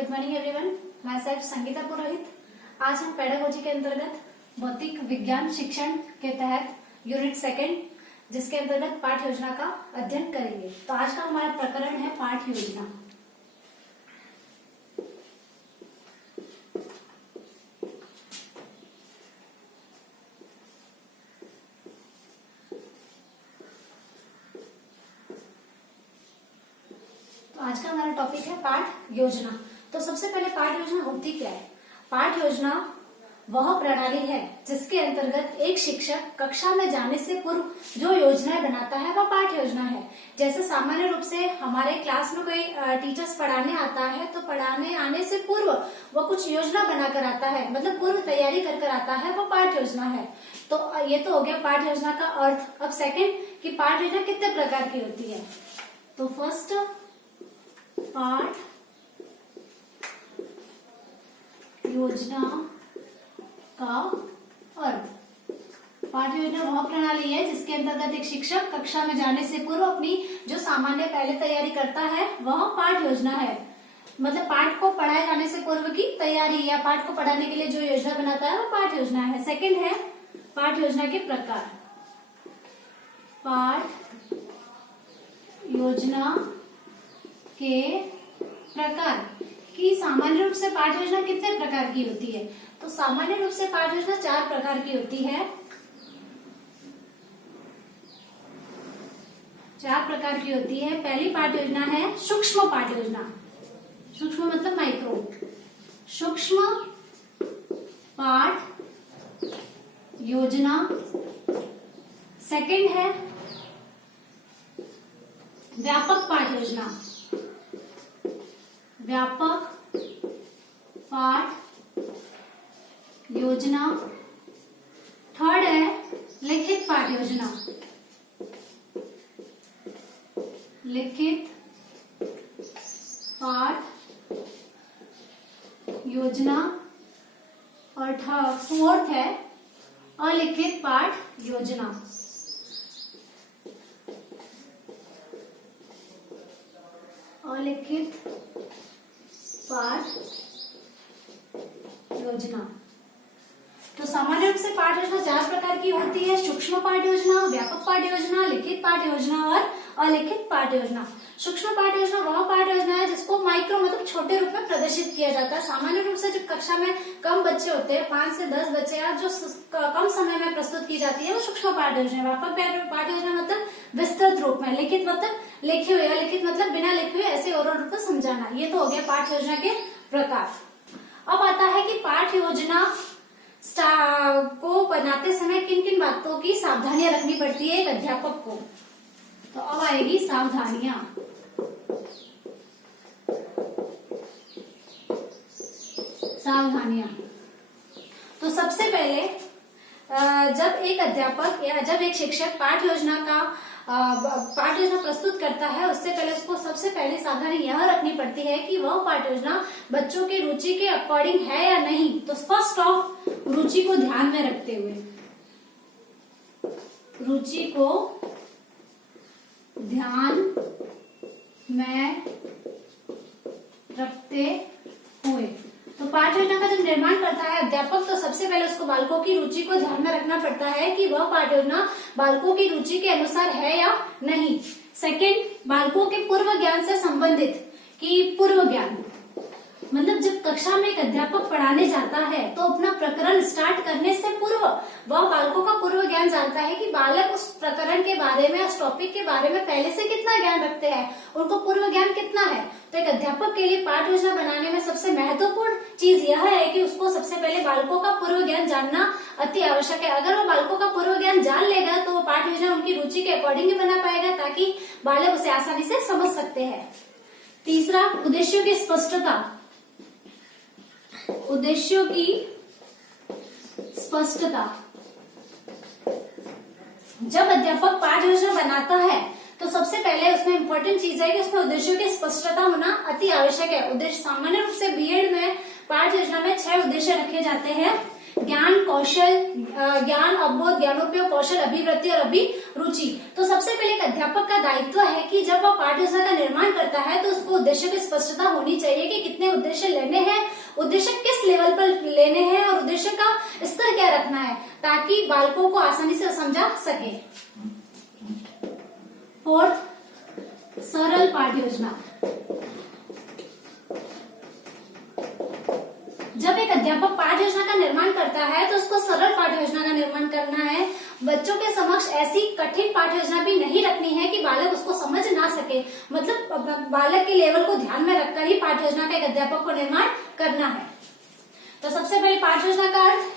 Good morning everyone, myself Sangeeta Purohit. आज हम pedagogy के अंतर्गत भौतिक विज्ञान शिक्षण के तहत यूनिट सेकंड जिसके अंतर्गत पाठ योजना का अध्ययन करेंगे। तो आज का हमारा प्रकरण है पाठ योजना। तो आज का हमारा टॉपिक है पाठ योजना। तो सबसे पहले पाठ योजना होती क्या है? पाठ योजना वह प्रणाली है जिसके अंतर्गत एक शिक्षक कक्षा में जाने से पूर्व जो योजनाएं बनाता है वह पाठ योजना है। जैसे सामान्य रूप से हमारे क्लास में कोई टीचर्स पढ़ाने आता है तो पढ़ाने आने से पूर्व वो कुछ योजना बनाकर आता है, मतलब पूर्व तैयारी कर आता है, वो पाठ योजना है। तो ये तो हो गया पाठ योजना का अर्थ। अब सेकंड कि पाठ योजना कितने प्रकार की होती है। तो फर्स्ट, पाठ योजना का अर्थ। पाठ योजना वह प्रणाली है जिसके अंतर्गत एक शिक्षक कक्षा में जाने से पूर्व अपनी जो सामान्य पहले तैयारी करता है वह पाठ योजना है। मतलब पाठ को पढ़ाए जाने से पूर्व की तैयारी या पाठ को पढ़ाने के लिए जो योजना बनाता है वह पाठ योजना है। सेकंड है पाठ योजना के प्रकार। पाठ योजना के प्रकार कि सामान्य रूप से पाठ योजना कितने प्रकार की होती है। तो सामान्य रूप से पाठ योजना 4 प्रकार की होती है। 4 प्रकार की होती है। पहली पाठ योजना है सूक्ष्म पाठ योजना। सूक्ष्म मतलब माइक्रो। सूक्ष्म पाठ योजना। सेकंड है व्यापक पाठ योजना। व्यापक पाठ योजना। थर्ड है लिखित पाठ योजना। लिखित पाठ योजना। और फोर्थ है अलिखित पाठ योजना। अलिखित पाठ योजना। तो सामान्य रूप से पाठ योजना 4 प्रकार की होती है। सूक्ष्म पाठ योजना, व्यापक पाठ योजना, लिखित पाठ योजना और अलिखित पाठ योजना। सूक्ष्म पाठ योजना वह पाठ योजना है जिसको माइक्रो मतलब छोटे रूप में प्रदर्शित किया जाता है। सामान्य रूप से जब कक्षा में कम बच्चे होते हैं, 5 से 10 बच्चे या जो कम समय में प्रस्तुत की जाती है वो सूक्ष्म पाठ योजना। व्यापक पाठ योजना मतलब विस्तृत रूप में। लिखित मतलब लिखी हुई, अलिखित मतलब बिना लिखे हुए, ऐसे और रूप में समझाना। ये तो हो गया पाठ योजना के प्रकार। अब आता है कि पाठ योजना को बनाते समय किन किन बातों की सावधानियां रखनी पड़ती है एक अध्यापक को। तो अब आएगी सावधानियां। सावधानियां तो सबसे पहले जब एक अध्यापक या जब एक शिक्षक पाठ योजना प्रस्तुत करता है उससे पहले उसको सबसे पहले सावधानी यह रखनी पड़ती है कि वह पाठ योजना बच्चों की रुचि के अकॉर्डिंग है या नहीं। तो फर्स्ट ऑफ रुचि को ध्यान में रखते हुए, रुचि को ध्यान में रखते हुए तो पाठ योजना का जब निर्माण करता है अध्यापक तो सबसे पहले उसको बालकों की रुचि को ध्यान में रखना पड़ता है कि वह पाठ योजना बालकों की रुचि के अनुसार है या नहीं। सेकंड, बालकों के पूर्व ज्ञान से संबंधित कि पूर्व ज्ञान मतलब जब कक्षा में एक अध्यापक पढ़ाने जाता है तो अपना प्रकरण स्टार्ट करने से पूर्व वह बालकों का पूर्व ज्ञान जानता है कि बालक उस प्रकरण के बारे में, उस टॉपिक के बारे में पहले से कितना ज्ञान रखते हैं, उनको पूर्व ज्ञान कितना है। तो एक अध्यापक के लिए पाठ योजना बनाने में सबसे महत्वपूर्ण चीज यह है कि उसको सबसे पहले बालकों का पूर्व ज्ञान जानना अति आवश्यक है। अगर वो बालकों का पूर्व ज्ञान जान लेगा तो वो पाठ योजना उनकी रुचि के अकॉर्डिंग ही बना पाएगा ताकि बालक उसे आसानी से समझ सकते हैं। तीसरा, उद्देश्यों की स्पष्टता। उद्देश्यों की स्पष्टता। जब अध्यापक पाठ योजना बनाता है तो सबसे पहले उसमें इम्पोर्टेंट चीज है कि उसमें उद्देश्यों की स्पष्टता होना अति आवश्यक है। उद्देश्य सामान्य रूप से बीएड में पाठ योजना में 6 उद्देश्य रखे जाते हैं। ज्ञान, कौशल, ज्ञान, अवबोध, ज्ञानोपयोग, कौशल, अभिवृत्ति और अभिरुचि। तो सबसे पहले एक अध्यापक का दायित्व है कि जब वह पाठ्य योजना का निर्माण करता है तो उसको उद्देश्य की स्पष्टता होनी चाहिए कि कितने उद्देश्य उद्देश्य लेने हैं, उद्देश्य किस लेवल पर लेने हैं और उद्देश्य का स्तर क्या रखना है, ताकि बालकों को आसानी से समझा सके। फोर्थ, सरल पाठ्य योजना। जब एक अध्यापक पाठ्य योजना का निर्माण करता है तो उसको सरल पाठ्य योजना का निर्माण करना है। बच्चों के समक्ष ऐसी कठिन पाठ्य योजना भी नहीं रखनी है कि बालक उसको समझ ना सके, मतलब बालक के लेवल को ध्यान में रखकर ही पाठ्य योजना का एक अध्यापक को निर्माण करना है। तो सबसे पहले पाठ्य योजना का अर्थ,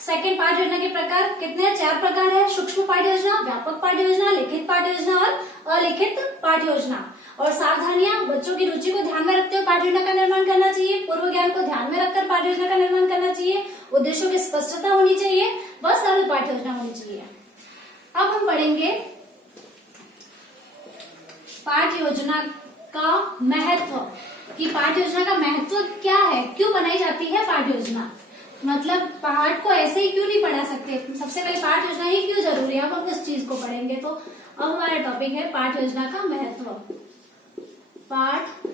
सेकेंड पाठ्य योजना के प्रकार कितने हैं? 4 प्रकार है। सूक्ष्म पाठ्य योजना, व्यापक पाठ्य योजना, लिखित पाठ्य योजना और अलिखित पाठ्य योजना। और सावधानियां, बच्चों की रुचि को ध्यान में रखते हुए पाठ्य योजना का निर्माण करना चाहिए, पूर्व ज्ञान को ध्यान में रखकर पाठ्य योजना का निर्माण करना चाहिए, उद्देश्यों की स्पष्टता होनी चाहिए, वह सरल पाठ्य योजना होनी चाहिए। अब हम पढ़ेंगे पाठ्य योजना का महत्व, कि पाठ्य योजना का महत्व क्या है, क्यों बनाई जाती है पाठ्य योजना, मतलब पाठ को ऐसे ही क्यों नहीं पढ़ा सकते, सबसे पहले पाठ्य योजना ही क्यों जरूरी है। अब हम इस चीज को पढ़ेंगे। तो अब हमारा टॉपिक है पाठ्य योजना का महत्व। पाठ्य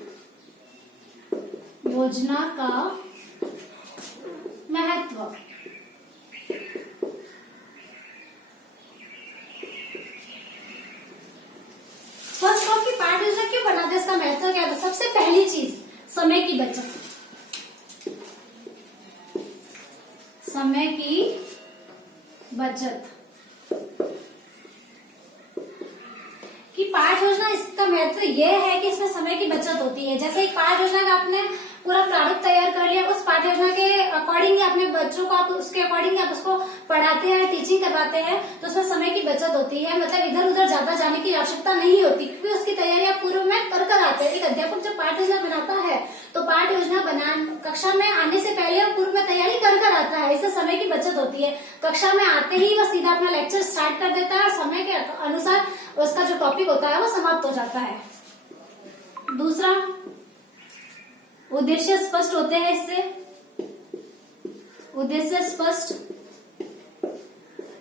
योजना का महत्व। फर्स्ट ऑफ की पाठ्य योजना क्यों बनाते हैं, इसका महत्व क्या था? सबसे पहली चीज समय की बचत, समय की बचत। कि पाठ्य योजना, इसका महत्व यह है कि इसमें समय की बचत होती है। जैसे एक पाठ्य योजना का आपने पूरा प्रारूप तैयार कर लिया, उस पाठ्य योजना के अकॉर्डिंग अपने बच्चों को आप उसके अकॉर्डिंग आप उसको पढ़ाते हैं, टीचिंग करवाते हैं, तो उसमें समय की बचत होती है। मतलब इधर उधर ज्यादा जाने की आवश्यकता नहीं होती, क्योंकि उसकी तैयारी आप पूर्व में कर आते हैं। एक अध्यापक जब पाठ्य योजना बनाता है तो पाठ्य योजना कक्षा में आने से पहले और पूर्व में तैयारी कर आता है, इससे समय की बचत होती है। कक्षा में आते ही वह सीधा अपना लेक्चर स्टार्ट कर देता है और समय के अनुसार उसका जो टॉपिक होता है वो समाप्त हो जाता है। दूसरा, उद्देश्य स्पष्ट होते हैं इससे, उद्देश्य स्पष्ट,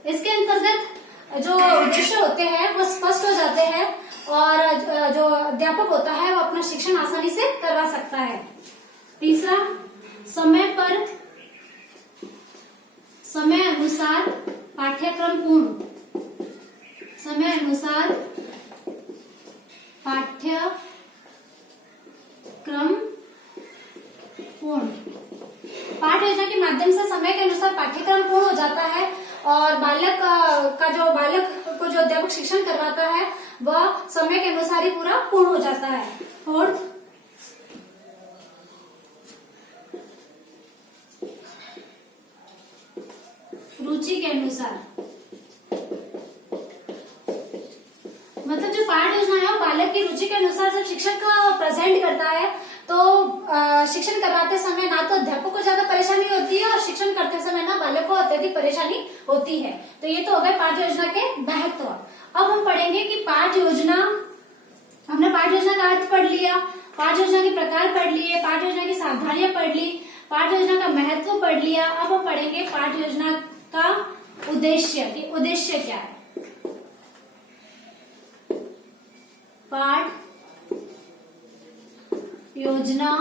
इसके अंतर्गत जो उद्देश्य होते हैं वो स्पष्ट हो जाते हैं और जो अध्यापक होता है वो अपना शिक्षण आसानी से करवा सकता है। तीसरा, समय अनुसार पाठ्यक्रम पूर्ण, समय अनुसार पाठ्यक्रम पूर्ण। पाठ्य योजना के माध्यम से समय के अनुसार पाठ्यक्रम पूर्ण हो जाता है और बालक को जो अध्यापक शिक्षण करवाता है वह समय के अनुसार ही पूरा पूर्ण हो जाता है। फोर्थ, रुचि के अनुसार, मतलब जो पाठ्य योजना है वो बालक की रुचि के अनुसार जब शिक्षक प्रेजेंट करता है तो शिक्षण करवाते समय ना तो अध्यापक को ज्यादा परेशानी होती है और शिक्षण करते समय ना बालक को अत्यधिक परेशानी होती है। तो ये तो हो गए पाठ्य योजना के महत्व। अब हम पढ़ेंगे कि पाठ्य योजना, हमने पाठ्य योजना का अर्थ पढ़ लिया, पाठ्य योजना के प्रकार पढ़ लिए, पाठ्य योजना की सावधानियां पढ़ ली, पाठ्य योजना का महत्व पढ़ लिया। अब हम पढ़ेंगे पाठ्य योजना का उद्देश्य, कि उद्देश्य क्या है। पाठ्य योजना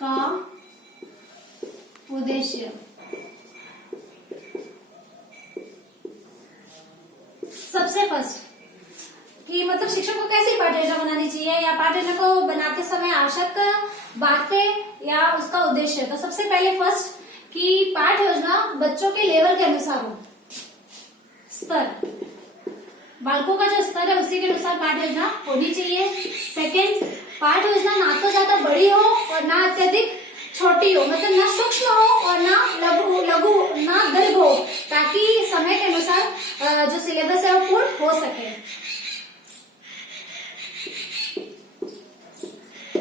का उद्देश्य, सबसे फर्स्ट कि मतलब शिक्षक को कैसी पाठ्य योजना बनानी चाहिए या पाठ्य योजना को बनाते समय आवश्यक बातें या उसका उद्देश्य। तो सबसे पहले फर्स्ट कि पाठ्य योजना बच्चों के लेवल के अनुसार हो, स्तर, बालकों का जो स्तर है उसी के अनुसार पाठ्य योजना होनी चाहिए। सेकंड, पाठ्य योजना ना तो ज्यादा बड़ी हो और ना अत्यधिक छोटी हो, मतलब ना सूक्ष्म हो और ना लघु ना दीर्घ हो, ताकि समय के अनुसार जो सिलेबस है वो पूर्ण हो सके।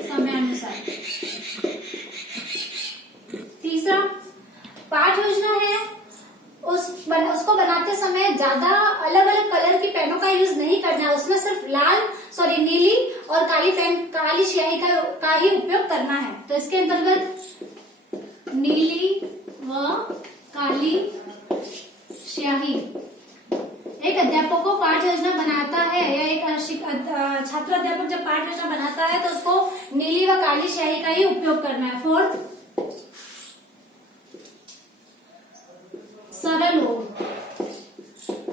समय अनुसार। तीसरा, पाठ्य योजना है उसको बनाते समय ज्यादा अलग अलग कलर की पेनों का यूज नहीं करना है, उसमें सिर्फ नीली और काली स्याही का ही उपयोग करना है। तो इसके अंतर्गत नीली व काली स्याही एक अध्यापक को पाठ योजना बनाता है या एक छात्र अध्यापक जब पाठ योजना बनाता है तो उसको नीली व काली स्याही का ही उपयोग करना है। फोर्थ, सरल हो।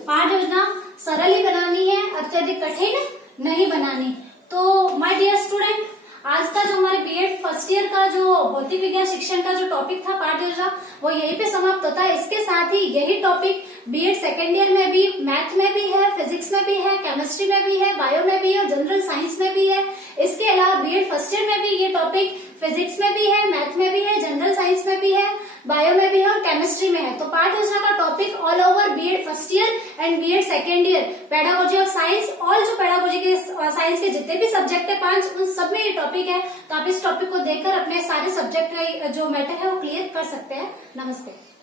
पाठ योजना सरल ही बनानी है, अत्यधिक कठिन नहीं बनानी। तो माय डियर स्टूडेंट, आज का जो हमारे बीएड फर्स्ट ईयर का जो भौतिक विज्ञान शिक्षण का जो टॉपिक था पाठ योजना, वो यहीं पे समाप्त होता है। इसके साथ ही यही टॉपिक बीएड सेकेंड ईयर में भी, मैथ में भी है, फिजिक्स में भी है, केमिस्ट्री में भी है, बायो में भी है और जनरल साइंस में भी है। इसके अलावा बीएड फर्स्ट ईयर में भी ये टॉपिक फिजिक्स में भी है, मैथ में भी है, जनरल साइंस में भी है, बायो में भी है और केमिस्ट्री में है। तो पाठ योजना का topic all over BEd first year and BEd second year, pedagogy of science, all जो पेडागोजी के साइंस के जितने भी सब्जेक्ट है 5, उन सब में ये टॉपिक है। तो आप इस टॉपिक को देखकर अपने सारे सब्जेक्ट का जो मैटर है वो क्लियर कर सकते हैं। नमस्ते।